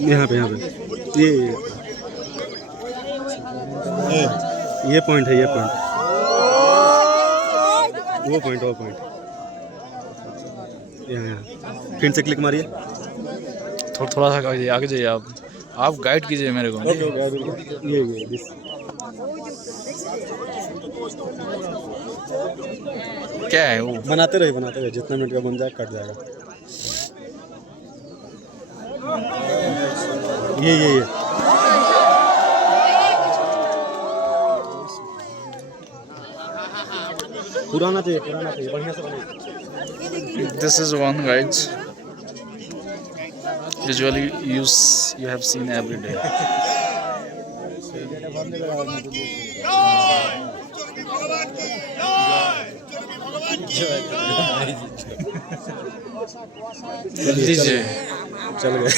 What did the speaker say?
यहाँ पे ये पॉइंट है, ये पॉइंट, वो पॉइंट, वो पॉइंट। यहाँ फिर से क्लिक मारिए। थोड़ा सा आगे जाइए आप गाइड कीजिए मेरे को। ये क्या है वो? बनाते रहे, जितना मिनट का बन जाए कट जाएगा। ये पुराना चाहिए, बढ़िया से बने। This is one, guys. Usually you have seen every day. चल गए।